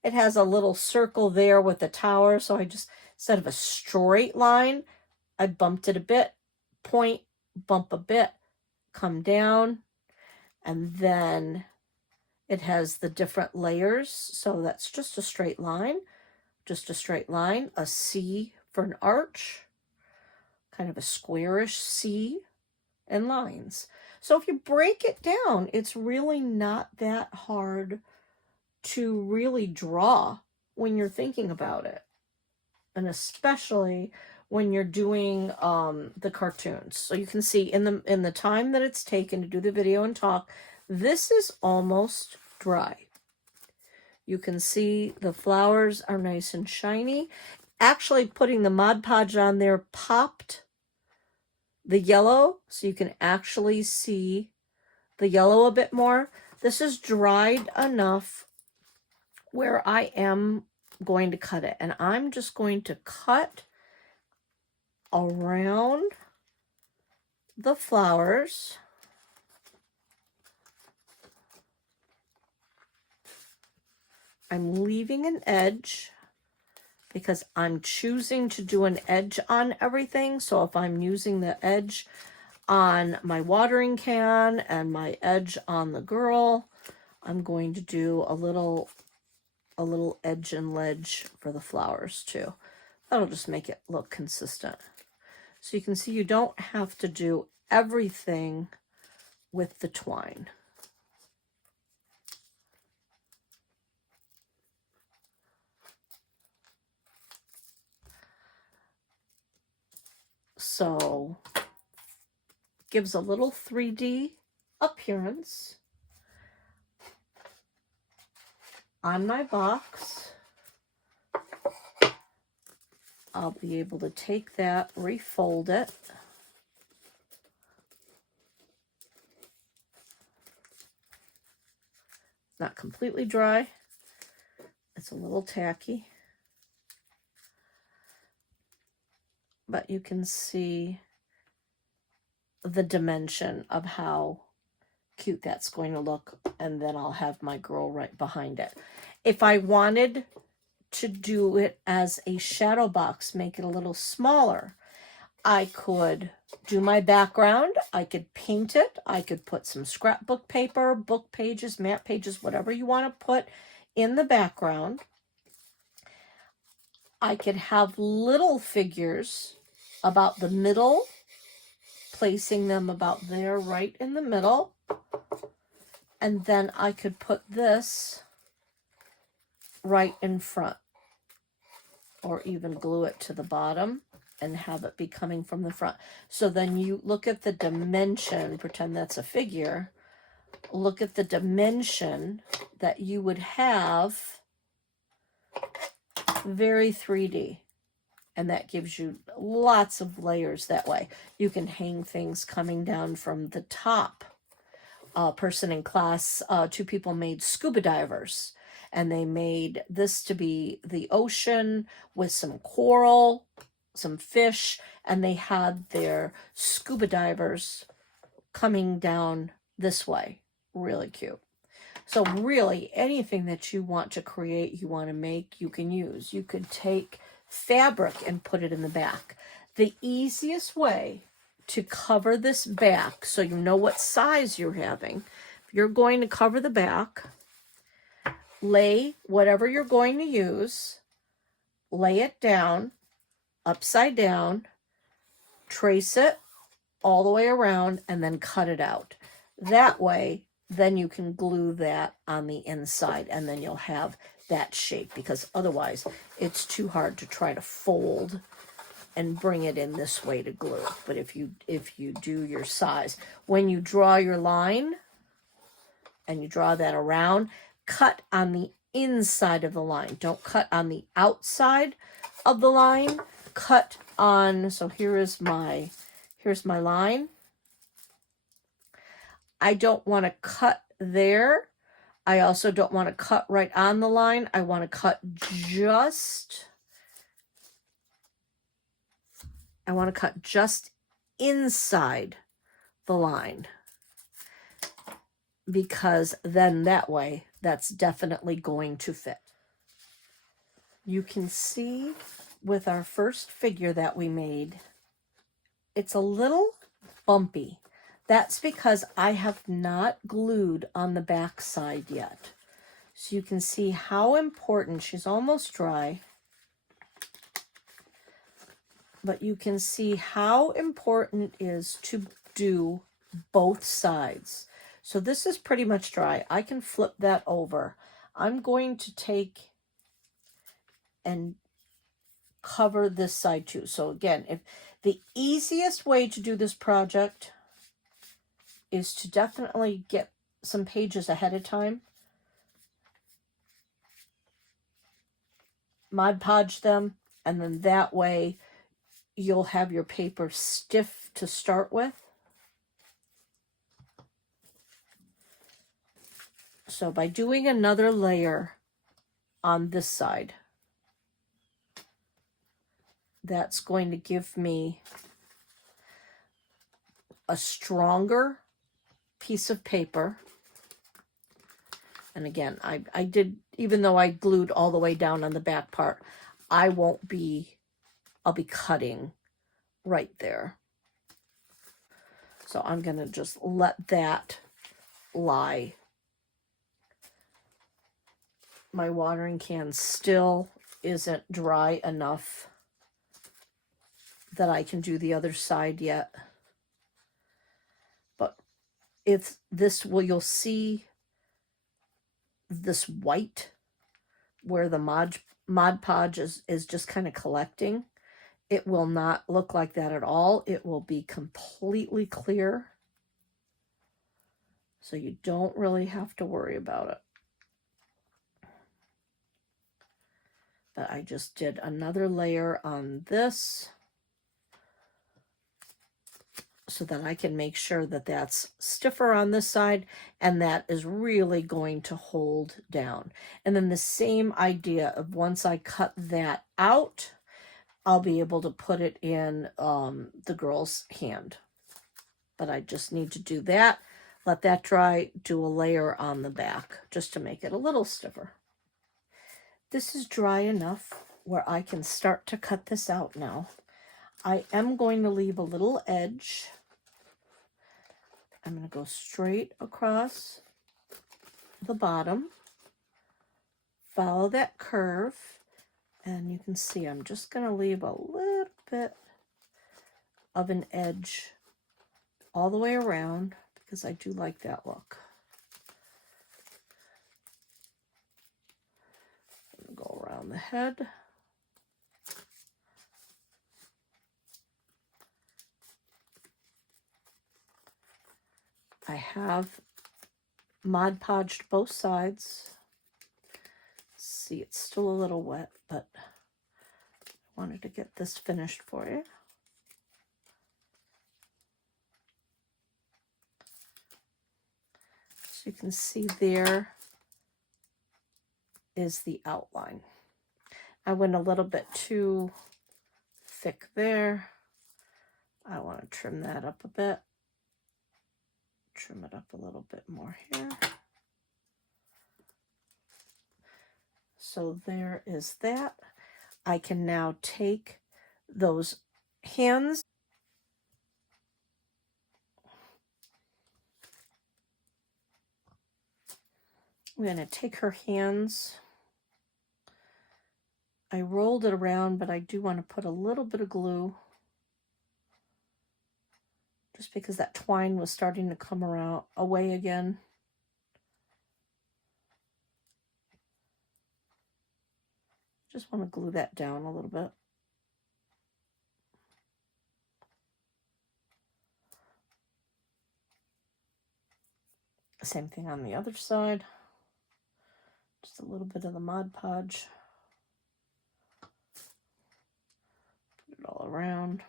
It has a little circle there with the tower, so I just, instead of a straight line, I bumped it a bit, point, bump a bit, come down, and then it has the different layers, so that's just a straight line, a C for an arch, kind of a squarish C, and lines. So if you break it down, it's really not that hard to really draw when you're thinking about it. And especially when you're doing the cartoons. So you can see in the time that it's taken to do the video and talk, This is almost dry. You can see the flowers are nice and shiny. Actually, putting the Mod Podge on there popped the yellow, so you can actually see the yellow a bit more. This is dried enough where I am going to cut it. And I'm just going to cut around the flowers. I'm leaving an edge because I'm choosing to do an edge on everything. So if I'm using the edge on my watering can and my edge on the girl, I'm going to do a little edge and ledge for the flowers too. That'll just make it look consistent. So you can see you don't have to do everything with the twine. So gives a little 3D appearance. On my box, I'll be able to take that, refold it. Not completely dry. It's a little tacky. But you can see the dimension of how cute that's going to look, and then I'll have my girl right behind it. If I wanted to do it as a shadow box, make it a little smaller, I could do my background, I could paint it, I could put some scrapbook paper, book pages, map pages, whatever you want to put in the background. I could have little figures about the middle, placing them about there, right in the middle. And then I could put this right in front, or even glue it to the bottom and have it be coming from the front. So then you look at the dimension, pretend that's a figure, look at the dimension that you would have, very 3D. And that gives you lots of layers that way. You can hang things coming down from the top. Person in class, 2 people made scuba divers, and they made this to be the ocean with some coral, some fish, and they had their scuba divers coming down this way. Really cute. So really, anything that you want to create, you want to make, you can use. You could take fabric and put it in the back. The easiest way to cover this back, so you know what size you're having, if you're going to cover the back, lay whatever you're going to use, lay it down, upside down, trace it all the way around, and then cut it out. That way, then you can glue that on the inside, and then you'll have that shape, because otherwise it's too hard to try to fold and bring it in this way to glue. But if you do your size, when you draw your line and you draw that around, cut on the inside of the line. Don't cut on the outside of the line. Cut on, so here's my line. I don't want to cut there. I also don't want to cut right on the line. I want to cut just inside the line, because then that way that's definitely going to fit. You can see with our first figure that we made, it's a little bumpy. That's because I have not glued on the back side yet. So you can see how important, she's almost dry, but you can see how important it is to do both sides. So this is pretty much dry. I can flip that over. I'm going to take and cover this side too. So again, if the easiest way to do this project is to definitely get some pages ahead of time, Mod Podge them, and then that way you'll have your paper stiff to start with. So by doing another layer on this side, that's going to give me a stronger piece of paper. And again, I did, even though I glued all the way down on the back part, I'll be cutting right there. So I'm going to just let that lie. My watering can still isn't dry enough that I can do the other side yet. But if this you'll see this white where the Mod Podge is just kind of collecting. It will not look like that at all. It will be completely clear. So you don't really have to worry about it. But I just did another layer on this so that I can make sure that that's stiffer on this side and that is really going to hold down. And then the same idea of once I cut that out, I'll be able to put it in the girl's hand. But I just need to do that, let that dry, do a layer on the back just to make it a little stiffer. This is dry enough where I can start to cut this out now. I am going to leave a little edge. I'm going to go straight across the bottom, follow that curve, and you can see I'm just going to leave a little bit of an edge all the way around because I do like that look. I'm going to go around the head. I have Mod Podged both sides. See, it's still a little wet, but I wanted to get this finished for you. So you can see there is the outline. I went a little bit too thick there. I want to trim that up a bit. Trim it up a little bit more here. So there is that. I can now take those hands. I'm going to take her hands. I rolled it around, but I do want to put a little bit of glue just because that twine was starting to come away again. Just want to glue that down a little bit. Same thing on the other side. Just a little bit of the Mod Podge. Put it all around.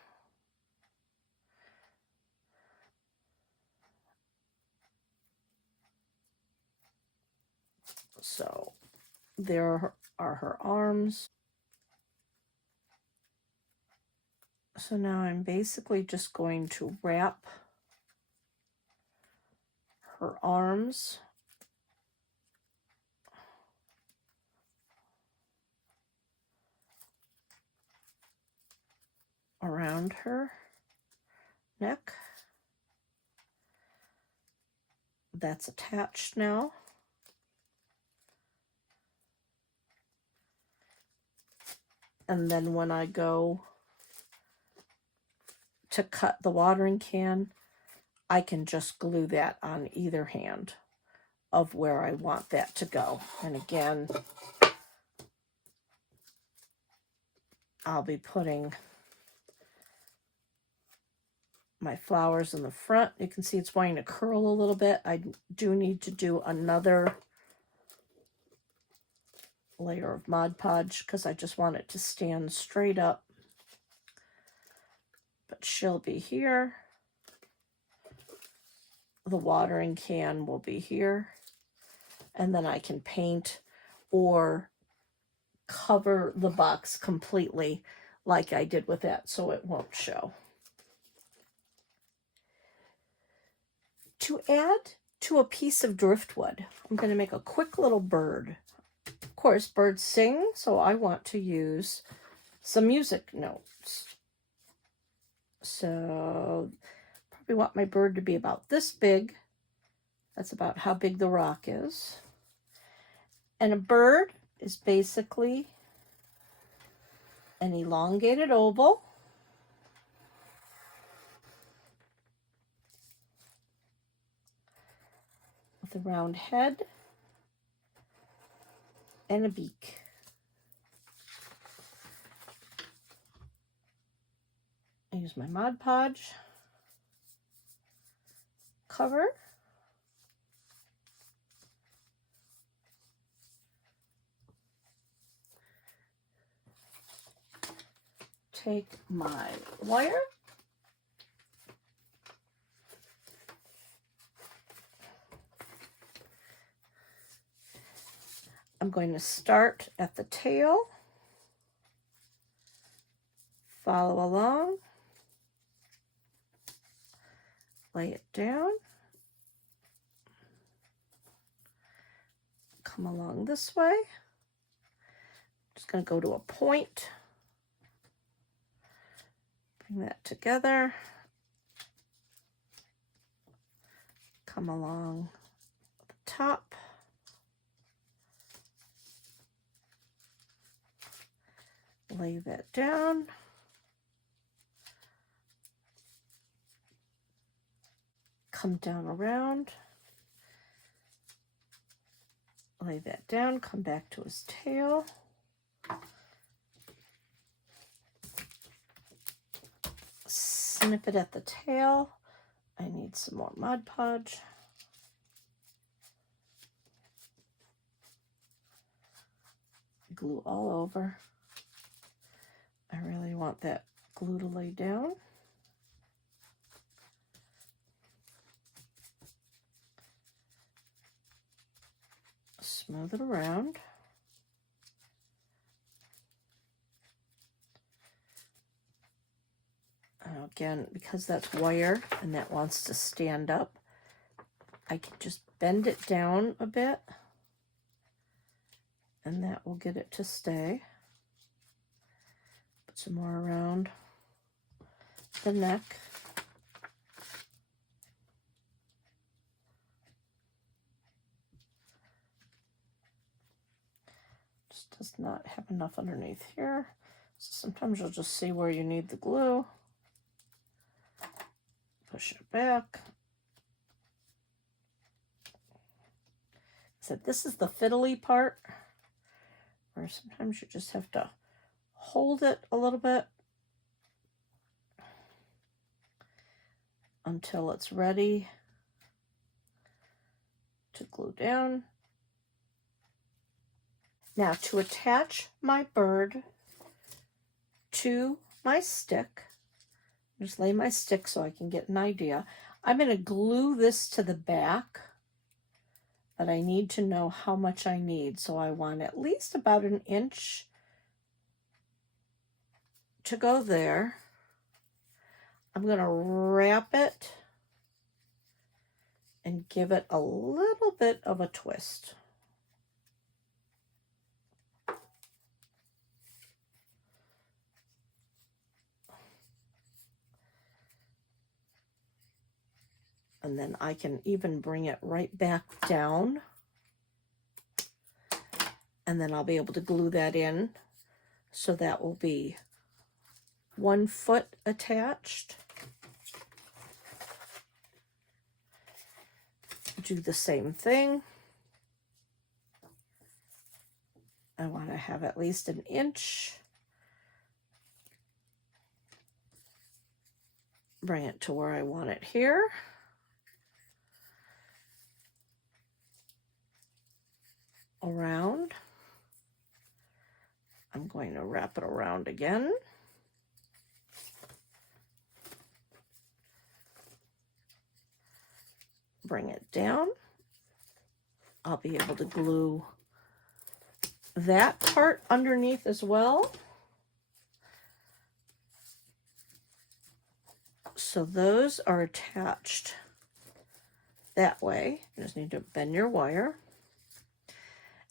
So there are her arms. So now I'm basically just going to wrap her arms around her neck. That's attached now. And then when I go to cut the watering can, I can just glue that on either hand of where I want that to go. And again, I'll be putting my flowers in the front. You can see it's wanting to curl a little bit. I do need to do another layer of Mod Podge because I just want it to stand straight up. But she'll be here. The watering can will be here. And then I can paint or cover the box completely like I did with that so it won't show. To add to a piece of driftwood, I'm going to make a quick little bird. Of course, birds sing, so I want to use some music notes. So probably want my bird to be about this big. That's about how big the rock is. And a bird is basically an elongated oval with a round head and a beak. I use my Mod Podge cover. Take my wire. I'm going to start at the tail, follow along, lay it down, come along this way. Just going to go to a point, bring that together, come along the top, lay that down, come down around, lay that down, come back to his tail, snip it at the tail. I need some more Mod Podge. Glue all over. I really want that glue to lay down. Smooth it around. Again, because that's wire and that wants to stand up, I can just bend it down a bit and that will get it to stay. Put some more around the neck. Just does not have enough underneath here. So sometimes you'll just see where you need the glue. Push it back. So this is the fiddly part, where sometimes you just have to hold it a little bit until it's ready to glue down. Now to attach my bird to my stick, just lay my stick so I can get an idea. I'm going to glue this to the back, but I need to know how much I need. So I want at least about 1 inch to go there. I'm going to wrap it and give it a little bit of a twist. And then I can even bring it right back down. And then I'll be able to glue that in. So that will be 1 foot attached. Do the same thing. I want to have at least 1 inch. Bring it to where I want it here. Around. I'm going to wrap it around again. Bring it down. I'll be able to glue that part underneath as well. So those are attached that way. You just need to bend your wire.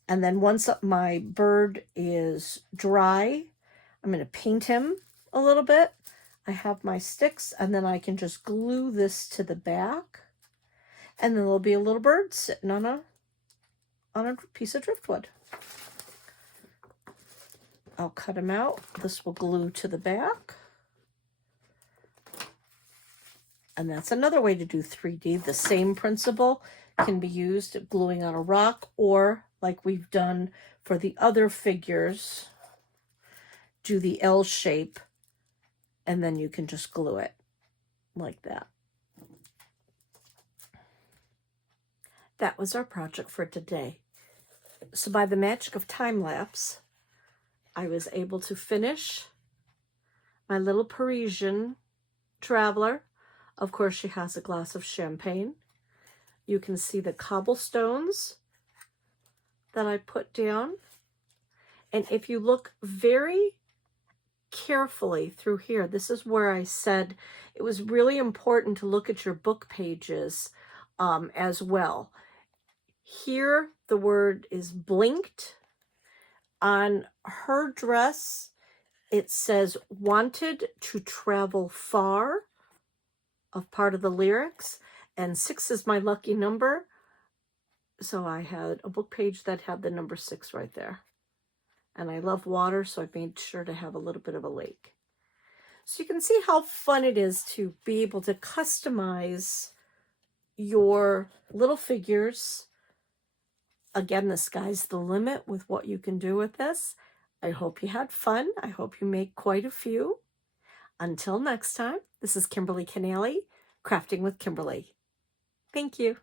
And then once my bird is dry, I'm going to paint him a little bit. I have my sticks, and then I can just glue this to the back. And then there'll be a little bird sitting on a piece of driftwood. I'll cut him out. This will glue to the back. And that's another way to do 3D. The same principle can be used gluing on a rock, or like we've done for the other figures, do the L shape, and then you can just glue it like that. That was our project for today. So by the magic of time lapse, I was able to finish my little Parisian traveler. Of course, she has a glass of champagne. You can see the cobblestones that I put down. And if you look very carefully through here, this is where I said it was really important to look at your book pages as well. Here, the word is blinked. On her dress, it says wanted to travel far, of part of the lyrics, and 6 is my lucky number. So I had a book page that had the number 6 right there. And I love water, so I made sure to have a little bit of a lake. So you can see how fun it is to be able to customize your little figures. Again, the sky's the limit with what you can do with this. I hope you had fun. I hope you make quite a few. Until next time, this is Kimberly Canale, Crafting with Kimberly. Thank you.